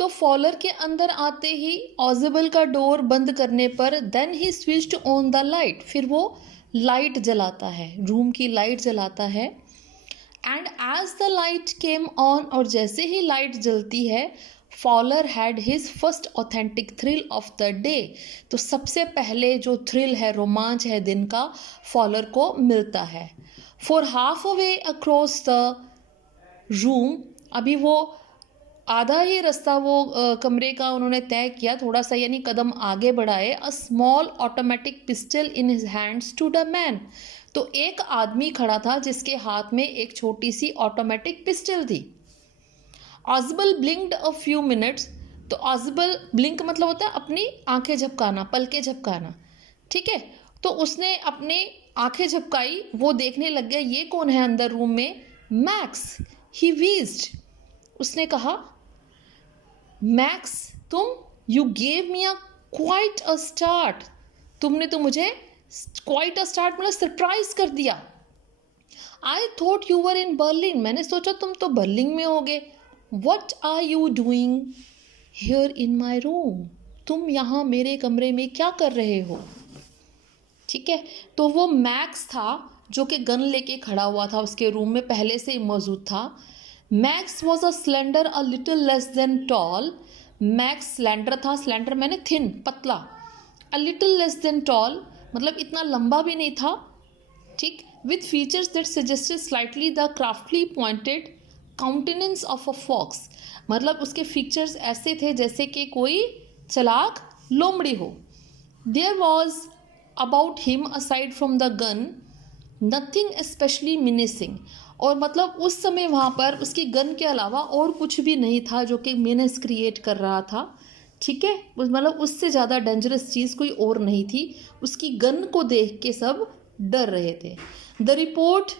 तो फॉलर के अंदर आते ही ऑजिबल का डोर बंद करने पर देन ही स्विच्ड ऑन द लाइट, फिर वो लाइट जलाता है, रूम की लाइट जलाता है। And as the light came on, और जैसे ही लाइट जलती है, Fowler had his first authentic thrill of the day, तो सबसे पहले जो थ्रिल है, रोमांच है दिन का, फॉलर को मिलता है। For half a way across the room, अभी वो आधा ही रास्ता वो कमरे का उन्होंने तय किया, थोड़ा सा यानी कदम आगे बढ़ाए। A small automatic pistol in his hand stood a man, तो एक आदमी खड़ा था जिसके हाथ में एक छोटी सी ऑटोमेटिक पिस्टल थी। ऑजिबल ब्लिंक्ड अ फ्यू मिनट्स, तो ऑजिबल ब्लिंक मतलब होता है अपनी आंखें झपकाना, पलकें झपकाना, ठीक है। तो उसने अपनी आंखें झपकाई, वो देखने लग गया ये कौन है अंदर रूम में। मैक्स, ही वीज्ड, उसने कहा मैक्स तुम, you gave me a quite a start, तुमने तो मुझे क्वाइट अ स्टार्ट मतलब सरप्राइज कर दिया। I thought you were in Berlin, मैंने सोचा तुम तो बर्लिन में होगे। What are you doing here in my room, तुम यहाँ मेरे कमरे में क्या कर रहे हो, ठीक है। तो वो मैक्स था जो कि गन लेके खड़ा हुआ था, उसके रूम में पहले से ही मौजूद था। Max was a slender a little less than tall, Max slender था, स्लेंडर मैंने थिन, पतला, a little less than tall मतलब इतना लंबा भी नहीं था, ठीक। With features that suggested slightly the craftily pointed countenance of a fox, मतलब उसके फीचर्स ऐसे थे जैसे कि कोई चालाक लोमड़ी हो। There was about him aside from the gun nothing specially menacing, और मतलब उस समय वहाँ पर उसकी गन के अलावा और कुछ भी नहीं था जो कि मिनेस क्रिएट कर रहा था, ठीक है। मतलब उससे ज़्यादा डेंजरस चीज़ कोई और नहीं थी, उसकी गन को देख के सब डर रहे थे। The report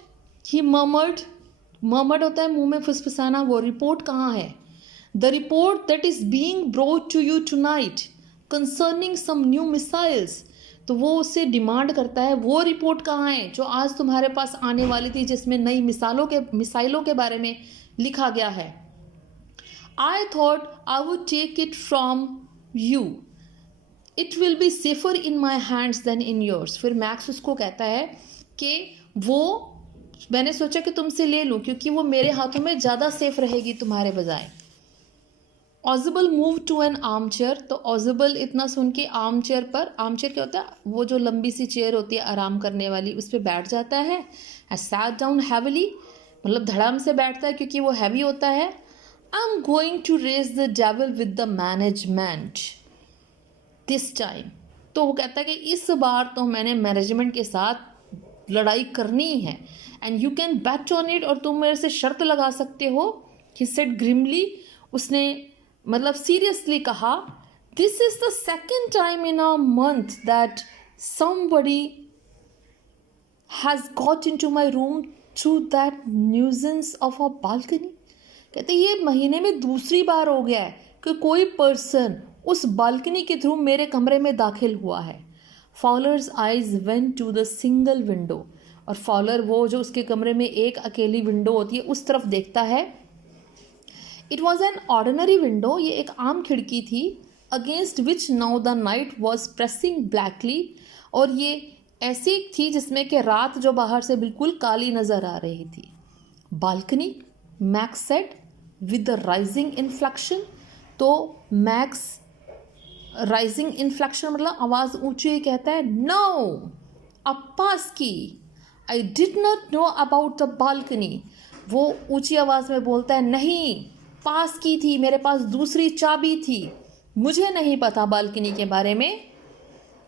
he murmured, murmured होता है मुंह में फुसफुसाना, वो रिपोर्ट कहाँ है। The report that is being brought to you tonight concerning some new missiles, तो वो उससे डिमांड करता है वो रिपोर्ट कहाँ है जो आज तुम्हारे पास आने वाली थी, जिसमें नई मिसाइलों के बारे में लिखा गया है। I thought I would take it from you, it will be safer in my hands than in yours, फिर मैक्स उसको कहता है कि वो मैंने सोचा कि तुमसे ले लूँ क्योंकि वो मेरे हाथों में ज़्यादा सेफ रहेगी तुम्हारे बजाय। Ausable move to an arm chair, तो ऑजिबल इतना सुन के आर्म चेयर पर, आर्म चेयर क्या होता है, वो जो लंबी सी चेयर होती है आराम करने वाली, उस पर बैठ जाता है। आई सैट डाउन हैवीली, मतलब धड़ाम से बैठता है क्योंकि वो हैवी होता है। I am going to raise the devil with the management this time, तो वो कहता है कि इस बार तो मैंने मैनेजमेंट के साथ लड़ाई करनी है। And you can bat on it, और तुम मेरे से शर्त लगा सकते हो। ही सेड ग्रिमली, उसने मतलब सीरियसली कहा, this is the second time in a month that somebody has got into my room through that nuisance of a balcony, कहते ये महीने में दूसरी बार हो गया है कि कोई पर्सन उस बालकनी के थ्रू मेरे कमरे में दाखिल हुआ है। Fowler's eyes went to the single window, और फॉलर वो जो उसके कमरे में एक अकेली विंडो होती है उस तरफ देखता है। It was an ordinary window, ये एक आम खिड़की थी। Against which now the night was pressing blackly, और ये ऐसी थी जिसमें कि रात जो बाहर से बिल्कुल काली नज़र आ रही थी। Balcony, max said with the rising inflection, तो मैक्स राइजिंग इन्फ्लेक्शन मतलब आवाज़ ऊंची कहता है, नो अ पास की, I did not know about the balcony, वो ऊंची आवाज़ में बोलता है नहीं, पास की थी, मेरे पास दूसरी चाबी थी, मुझे नहीं पता बालकनी के बारे में।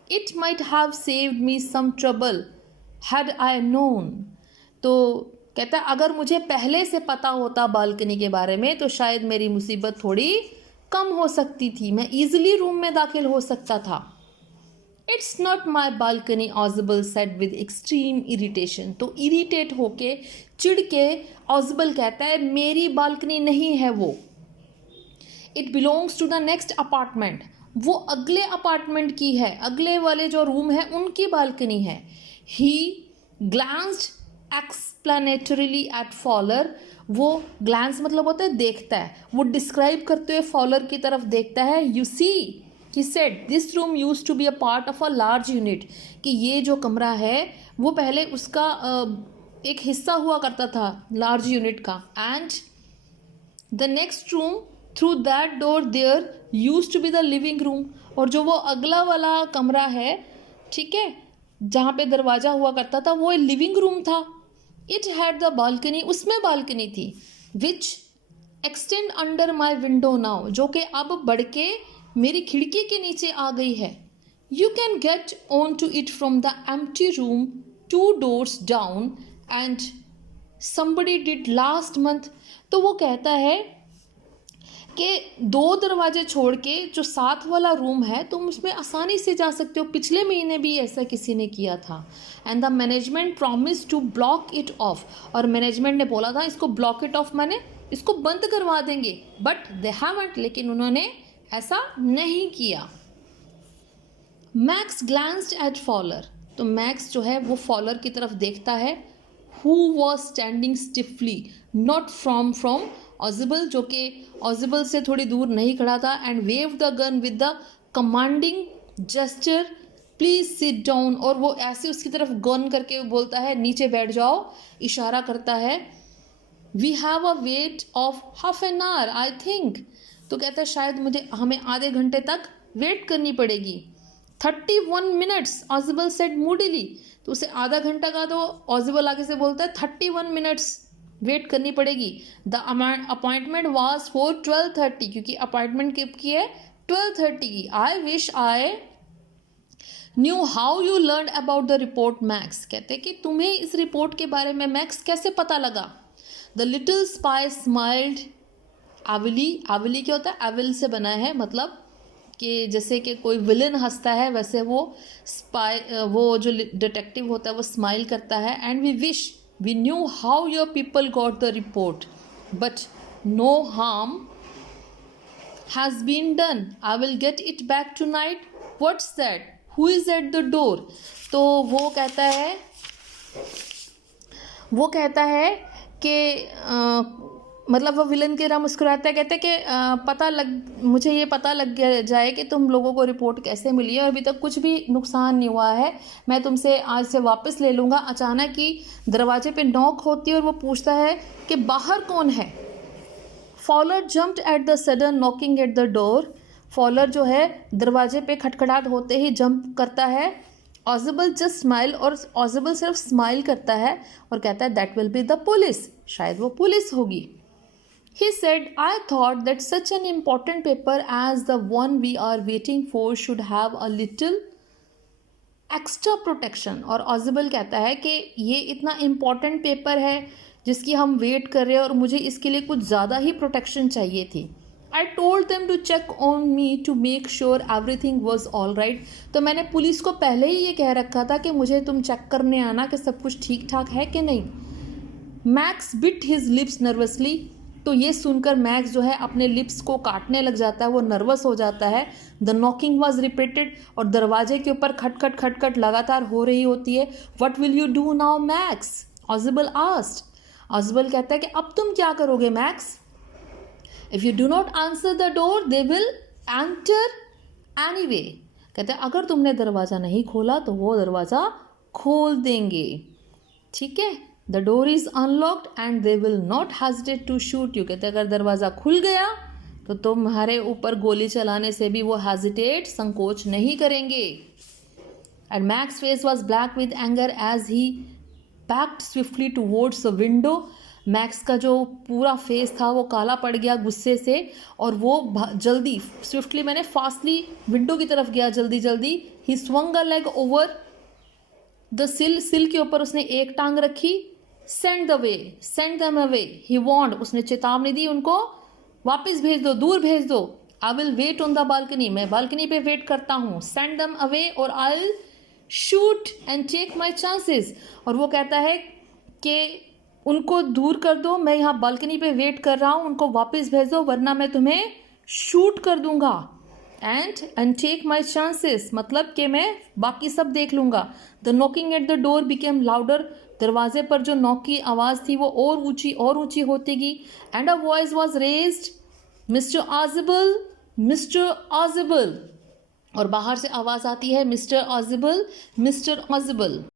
It might have saved me some trouble had I known, तो कहता है अगर मुझे पहले से पता होता बालकनी के बारे में तो शायद मेरी मुसीबत थोड़ी कम हो सकती थी, मैं ईजिली रूम में दाखिल हो सकता था। It's not my balcony, Ausable said with extreme irritation, तो इरिटेट होके, चिढ़ के ऑजिबल कहता है मेरी बालकनी नहीं है वो। It belongs to the next apartment, वो अगले अपार्टमेंट की है, अगले वाले जो रूम है उनकी बालकनी है। ही ग्लांस्ड एक्सप्लेनेटरीली एट फॉलर, वो ग्लैंस मतलब होता है देखता है, वो डिस्क्राइब करते हुए फॉलर की तरफ देखता है. You see, he said this room used to be a part of a large unit, कि ये जो कमरा है वो पहले उसका एक हिस्सा हुआ करता था लार्ज यूनिट का. And the next room through that door there used to be the living room, और जो वो अगला वाला कमरा है, ठीक है, जहाँ पे दरवाज़ा हुआ करता था, वो लिविंग रूम था. इट हैड द बालकनी, उसमें बालकनी थी. Which extend under my window now, जो कि अब बढ़ के मेरी खिड़की के नीचे आ गई है. You can get on to it from the empty room 2 doors down and somebody did last month. तो वो कहता है कि 2 दरवाजे छोड़ के जो 7 वाला रूम है तुम उसमें आसानी से जा सकते हो, पिछले महीने भी ऐसा किसी ने किया था. And the management promise to block it off, और मैनेजमेंट ने बोला था इसको ब्लॉक इट ऑफ माने इसको बंद करवा देंगे. बट दे हैवंट, लेकिन उन्होंने ऐसा नहीं किया. मैक्स ग्लैंस्ड एट फॉलर, तो मैक्स जो है वो फॉलर की तरफ देखता है. Who was standing stiffly not from Ausable, जो कि ऑजिबल से थोड़ी दूर नहीं खड़ा था. And wave the gun with the commanding gesture please sit down, और वो ऐसे उसकी तरफ गन करके बोलता है नीचे बैठ जाओ, इशारा करता है. We have a wait of half an hour I think, तो कहता है शायद हमें आधे घंटे तक वेट करनी पड़ेगी. 31 minutes ऑजिबल सेड मूडीली, तो उसे आधा घंटा का, तो ऑजिबल आगे से बोलता है 31 minutes वेट करनी पड़ेगी. द अपॉइंटमेंट वॉज फॉर 12:30, क्योंकि अपॉइंटमेंट कब की है 12:30 की. I wish I knew how you learn about the report max, कहते कि तुम्हें इस रिपोर्ट के बारे में मैक्स कैसे पता लगा. द लिटिल स्पाई स्माइल्ड एविली, एविली क्या होता है, एविल से बना है, मतलब कि जैसे कि कोई विलन हंसता है वैसे वो स्पाई, वो जो डिटेक्टिव होता है वो स्माइल करता है. And we wish we knew how your people got the report but no harm has been done. I will get it back tonight. What's that, who is at the door. तो वो कहता है कि मतलब वो villain की तरह मुस्कुराता है, कहते हैं कि मुझे ये पता लग जाए कि तुम लोगों को रिपोर्ट कैसे मिली है, और अभी तक कुछ भी नुकसान नहीं हुआ है, मैं तुमसे आज से वापस ले लूँगा. अचानक ही दरवाजे पे नॉक होती है और वो पूछता है कि बाहर कौन है. Fowler jumped at the sudden knocking at the door, Fowler जो है दरवाजे पे खटखटाहट होते ही जंप करता है. ऑजिबल जस्ट स्माइल, और ऑजिबल सिर्फ स्माइल करता है और कहता है that will be the police, शायद वो पुलिस होगी. He said, I thought that such an important paper as the one we are waiting for should have a little extra protection. और ऑजिबल कहता है कि ये इतना इम्पॉर्टेंट पेपर है जिसकी हम वेट कर रहे हैं और मुझे इसके लिए कुछ ज़्यादा ही प्रोटेक्शन चाहिए थी. I told them to check on me to make sure everything was all right. तो मैंने पुलिस को पहले ही ये कह रखा था कि मुझे तुम चेक करने आना कि सब कुछ ठीक ठाक है कि नहीं. Max bit his lips nervously, तो ये सुनकर मैक्स जो है अपने लिप्स को काटने लग जाता है, वो नर्वस हो जाता है. द नॉकिंग वॉज रिपीटेड, और दरवाजे के ऊपर खटखट खटखट लगातार हो रही होती है. What will you do now Max, Ausable asked. Ausable कहता है कि अब तुम क्या करोगे Max. If you do not answer the door they will enter anyway, कहते हैं अगर तुमने दरवाज़ा नहीं खोला तो वो दरवाज़ा खोल देंगे. ठीक है, the door is unlocked and they will not hesitate to shoot you, कहते अगर दरवाज़ा खुल गया तो तुम्हारे ऊपर गोली चलाने से भी वो हेजिटेट, संकोच नहीं करेंगे. And Max face was black with anger as he backed swiftly towards the window. Max का जो पूरा फेस था वो काला पड़ गया गुस्से से, और वो जल्दी, स्विफ्टली मैंने फास्टली विंडो की तरफ गया जल्दी जल्दी. ही swung a leg over the सिल के ऊपर उसने एक टांग रखी. Send them away he want, उसने चेतावनी दी उनको वापस भेज दो, दूर भेज दो. I will wait on the balcony, मैं बालकनी पे वेट करता हूँ. सेंड देम अवे और I will shoot and take my chances, और वो कहता है कि उनको दूर कर दो, मैं यहाँ बालकनी पे वेट कर रहा हूँ, उनको वापस भेज दो वरना मैं तुम्हें शूट कर दूंगा. एंड टेक माई चांसेस मतलब कि मैं बाकी सब देख लूँगा. The knocking at the door became louder, दरवाजे पर जो नॉक की आवाज़ थी वो और ऊंची होती गई। And a voice was raised, mister Ausable, mister Ausable. और बाहर से आवाज़ आती है, मिस्टर ऑजिबल, मिस्टर ऑजिबल।